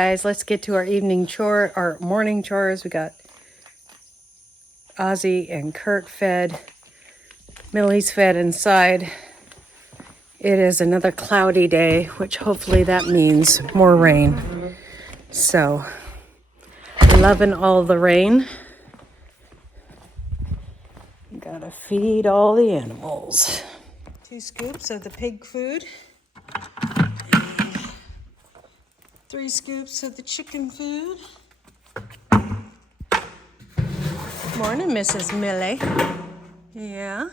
guys, let's get to our evening chore, our morning chores. We got Ozzie and Kirk fed. Millie's fed inside. It is another cloudy day, which hopefully that means more rain. So, loving all the rain. Gotta feed all the animals. 2 scoops of the pig food. 3 scoops of the chicken food. Morning, Mrs. Millie. Yeah.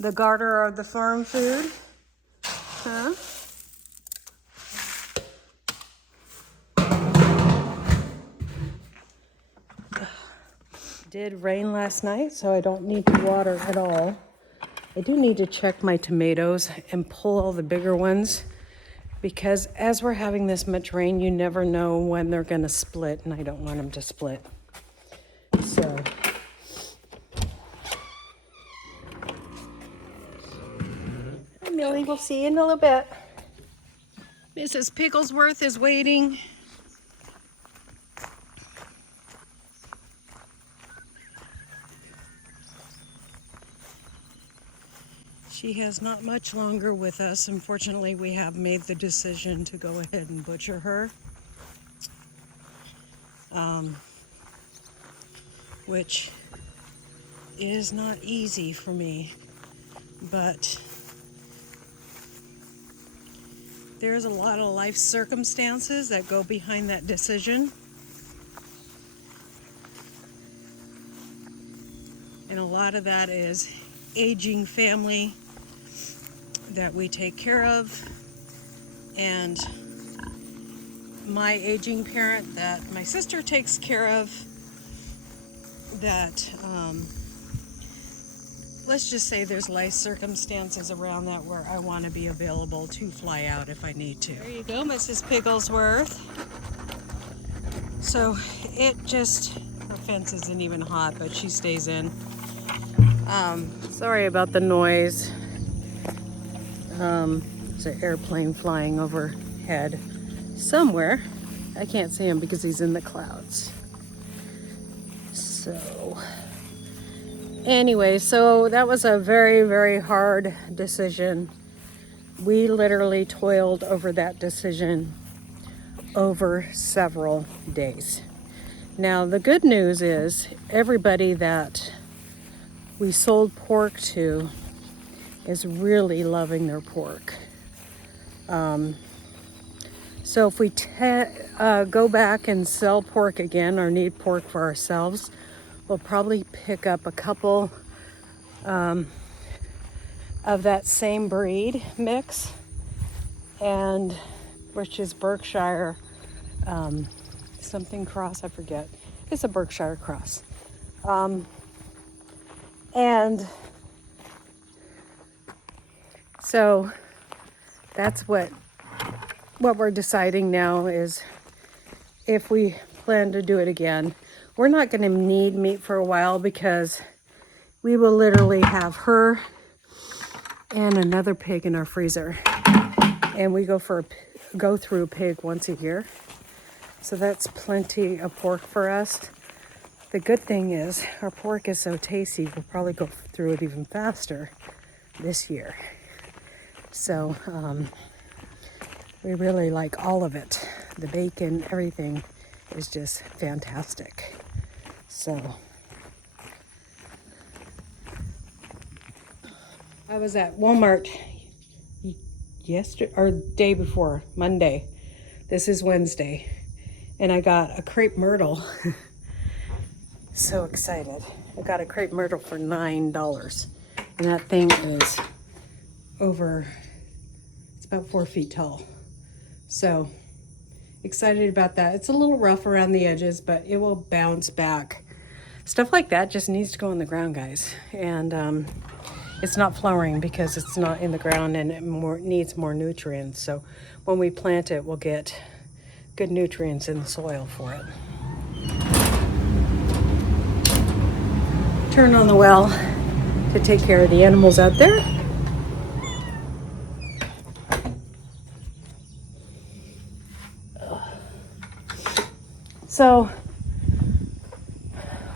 The garter of the farm food. Huh? Did rain last night, so I don't need to water at all. I do need to check my tomatoes and pull all the bigger ones, because as we're having this much rain, you never know when they're gonna split, and I don't want them to split. So, hi Millie, we'll see you in a little bit. Mrs. Pigglesworth is waiting. She has not much longer with us. Unfortunately, we have made the decision to go ahead and butcher her. Which is not easy for me, but there's a lot of life circumstances that go behind that decision. And a lot of that is aging family that we take care of, and my aging parent that my sister takes care of, that let's just say there's life circumstances around that where I want to be available to fly out if I need to. There you go, Mrs. Pigglesworth. So it just, her fence isn't even hot, but she stays in. Sorry about the noise. There's an airplane flying overhead somewhere. I can't see him because he's in the clouds. So, anyway, so that was a very, very hard decision. We literally toiled over that decision over several days. Now, the good news is everybody that we sold pork to is really loving their pork. So if we go back and sell pork again or need pork for ourselves, we'll probably pick up a couple of that same breed mix, and which is Berkshire something cross, I forget. It's a Berkshire cross. And so that's what we're deciding now, is if we plan to do it again. We're not going to need meat for a while because we will literally have her and another pig in our freezer. And we go through a pig once a year. So that's plenty of pork for us. The good thing is our pork is so tasty, we'll probably go through it even faster this year. So we really like all of it. The bacon, everything is just fantastic. So I was at Walmart yesterday, or day before, Monday. This is Wednesday. And I got a crepe myrtle. So excited. I got a crepe myrtle for $9. And that thing is it's about 4 feet tall. So excited about that. It's a little rough around the edges, but it will bounce back. Stuff like that just needs to go in the ground, guys. And it's not flowering because it's not in the ground, and it needs more nutrients. So when we plant it, we'll get good nutrients in the soil for it. Turn on the well to take care of the animals out there. So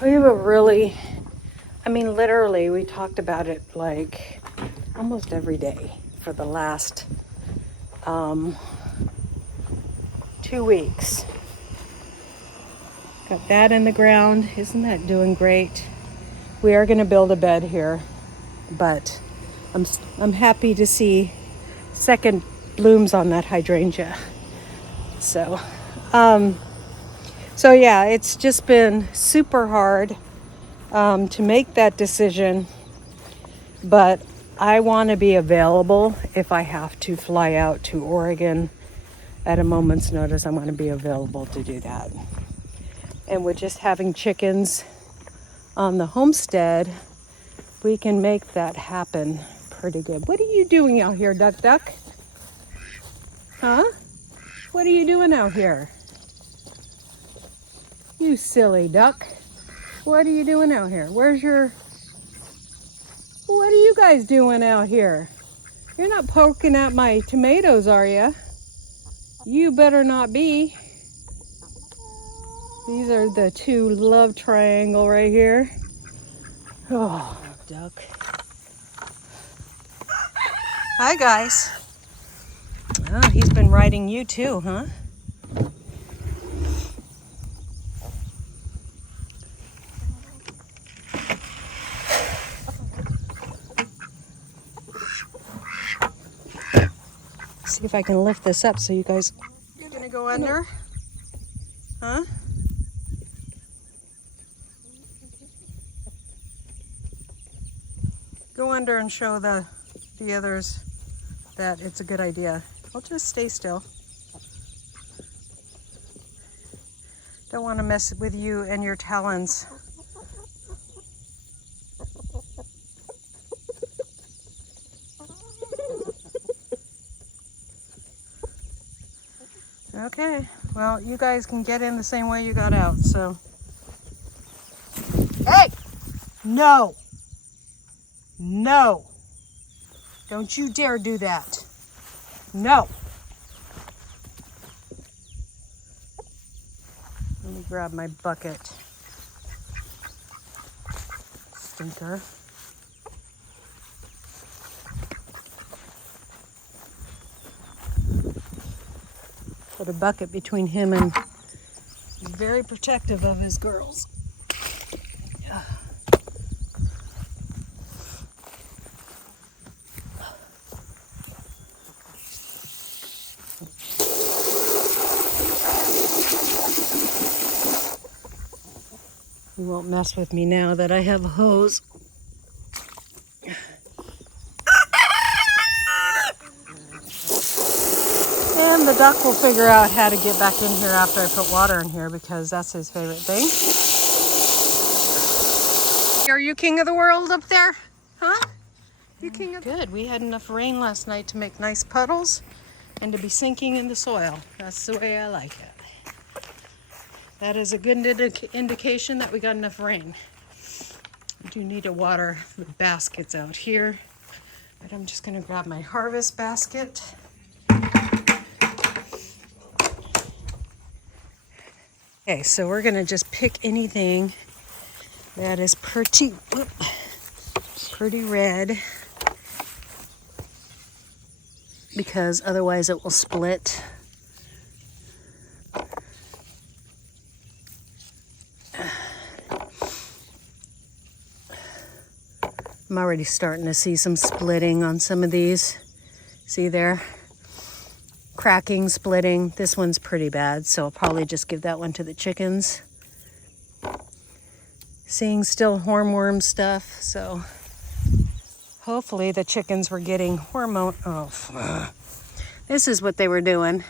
we have a really, I mean, literally, we talked about it like almost every day for the last 2 weeks. Got that in the ground. Isn't that doing great? We are going to build a bed here, but I'm happy to see second blooms on that hydrangea. So yeah, it's just been super hard to make that decision, but I want to be available if I have to fly out to Oregon at a moment's notice. I want to be available to do that. And with just having chickens on the homestead, we can make that happen pretty good. What are you doing out here, Duck Duck? Huh? What are you doing out here? You silly duck. What are you doing out here? What are you guys doing out here? You're not poking at my tomatoes, are you? You better not be. These are the two love triangle right here. Oh, duck. Hi, guys. Oh, he's been riding you too, huh? See if I can lift this up so you guys... You're gonna go under? Huh? Go under and show the others that it's a good idea. I'll just stay still. Don't want to mess with you and your talons. Okay, well, you guys can get in the same way you got out, so. Hey! No! No! Don't you dare do that. No! Let me grab my bucket. Stinker. Put a bucket between him and he's very protective of his girls. Yeah. You won't mess with me now that I have a hose. And the duck will figure out how to get back in here after I put water in here because that's his favorite thing. Are you king of the world up there? Huh? You king of... Good. We had enough rain last night to make nice puddles and to be sinking in the soil. That's the way I like it. That is a good indication that we got enough rain. We do need to water the baskets out here, but I'm just going to grab my harvest basket. Okay, so we're gonna just pick anything that is pretty red, because otherwise it will split. I'm already starting to see some splitting on some of these. See there? Cracking, splitting. This one's pretty bad, so I'll probably just give that one to the chickens. Seeing still hornworm stuff, so hopefully the chickens were getting hormone. Oh, this is what they were doing.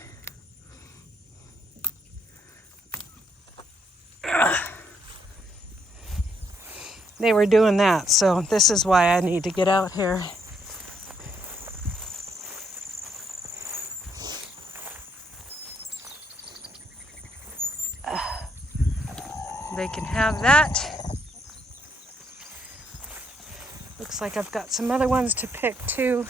They were doing that, so this is why I need to get out here. They can have that. Looks like I've got some other ones to pick too.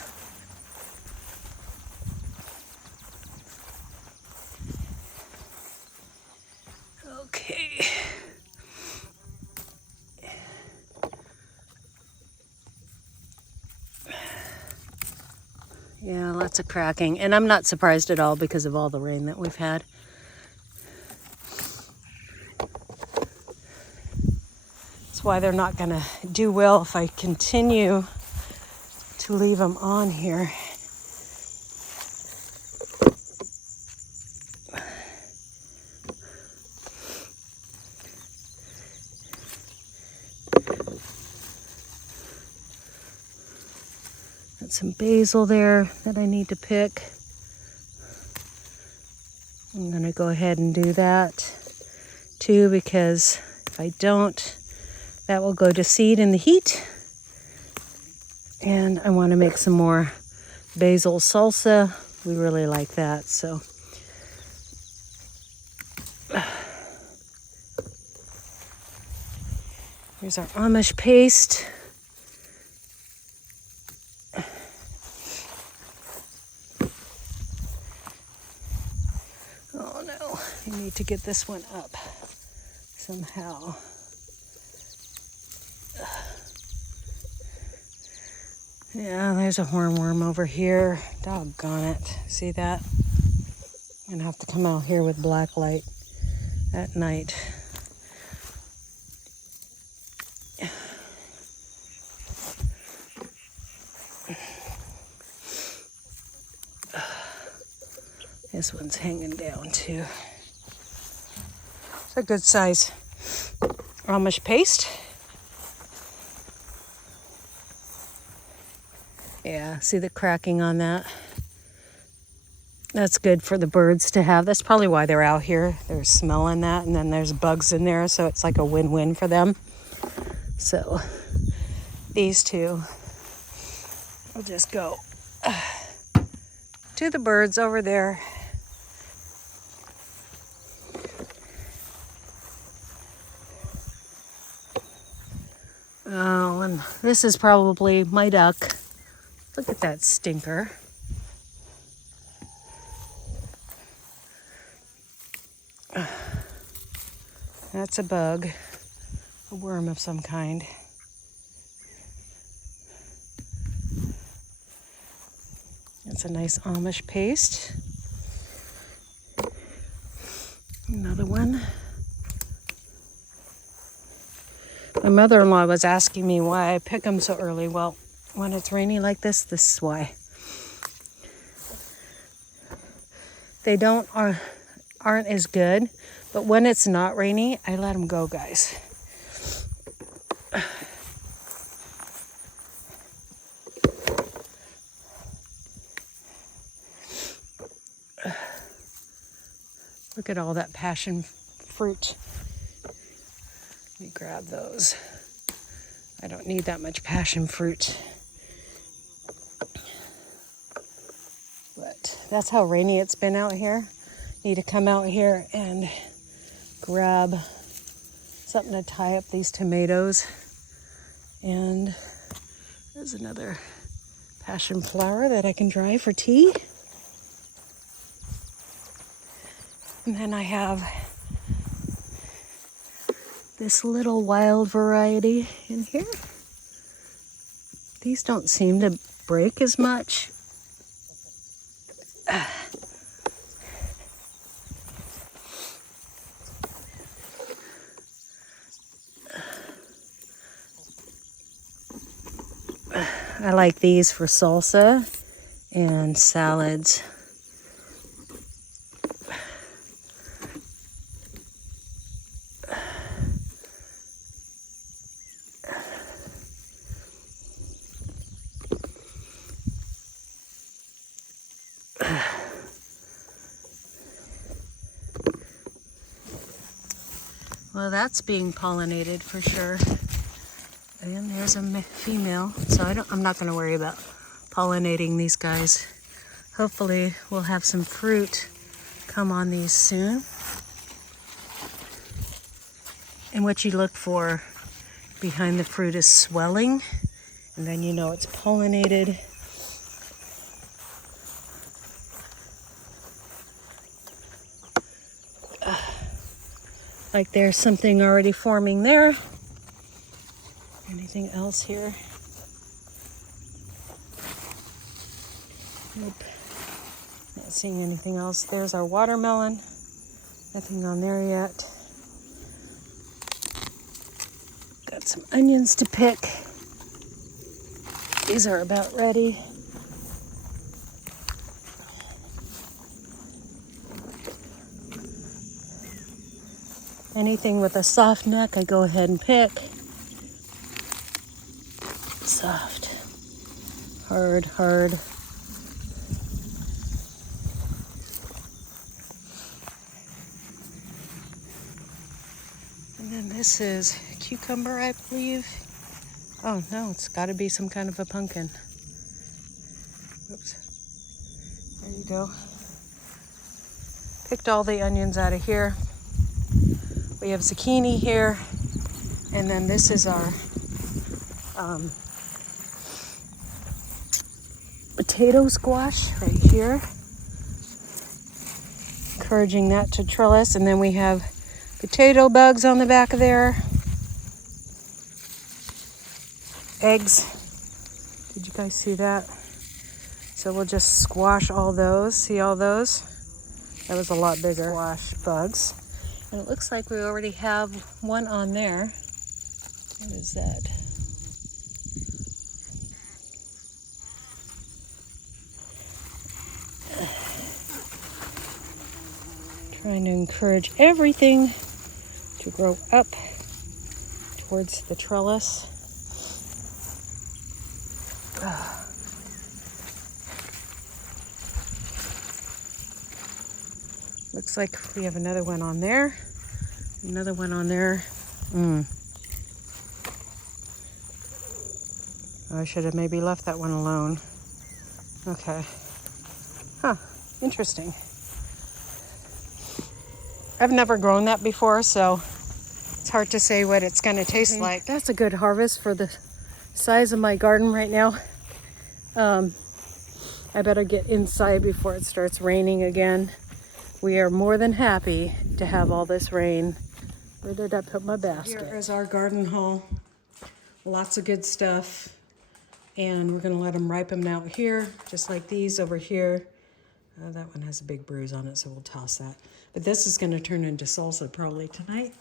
Yeah, lots of cracking. And I'm not surprised at all because of all the rain that we've had. That's why they're not going to do well if I continue to leave them on here. Got some basil there that I need to pick. I'm going to go ahead and do that too, because if I don't, that will go to seed in the heat. And I want to make some more basil salsa. We really like that, so. Here's our Amish paste. Oh no, I need to get this one up somehow. Yeah, there's a hornworm over here. Doggone it. See that? I'm gonna have to come out here with black light at night. This one's hanging down too. It's a good size Amish paste. Yeah, see the cracking on that? That's good for the birds to have. That's probably why they're out here. They're smelling that, and then there's bugs in there, so it's like a win-win for them. So these two will just go to the birds over there. Oh, and this is probably my duck. Look at that stinker. That's a bug, a worm of some kind. That's a nice Amish paste. Another one. My mother-in-law was asking me why I pick them so early. Well, when it's rainy like this is why. They aren't as good, but when it's not rainy, I let them go, guys. Look at all that passion fruit. Let me grab those. I don't need that much passion fruit. But that's how rainy it's been out here. Need to come out here and grab something to tie up these tomatoes. And there's another passion flower that I can dry for tea. And then I have this little wild variety in here. These don't seem to break as much. I like these for salsa and salads. Well, that's being pollinated for sure. And there's a female, so I'm not going to worry about pollinating these guys. Hopefully we'll have some fruit come on these soon. And what you look for behind the fruit is swelling, and then you know it's pollinated. Like there's something already forming there. Anything else here? Nope. Not seeing anything else. There's our watermelon. Nothing on there yet. Got some onions to pick. These are about ready. Anything with a soft neck, I go ahead and pick. Soft. Hard, hard. And then this is cucumber, I believe. Oh no, it's got to be some kind of a pumpkin. Oops. There you go. Picked all the onions out of here. We have zucchini here. And then this is our potato squash right here. Encouraging that to trellis. And then we have potato bugs on the back of there. Eggs. Did you guys see that? So we'll just squash all those. See all those? That was a lot bigger. Squash bugs. And it looks like we already have one on there. What is that? Trying to encourage everything to grow up towards the trellis. Looks like we have another one on there. Another one on there. I should have maybe left that one alone. Okay. Huh. Interesting. I've never grown that before, so it's hard to say what it's going to taste like. That's a good harvest for the size of my garden right now. I better get inside before it starts raining again. We are more than happy to have all this rain. Where did I put my basket? Here is our garden haul. Lots of good stuff. And we're going to let them ripen out here, just like these over here. That one has a big bruise on it, so we'll toss that. But this is going to turn into salsa probably tonight.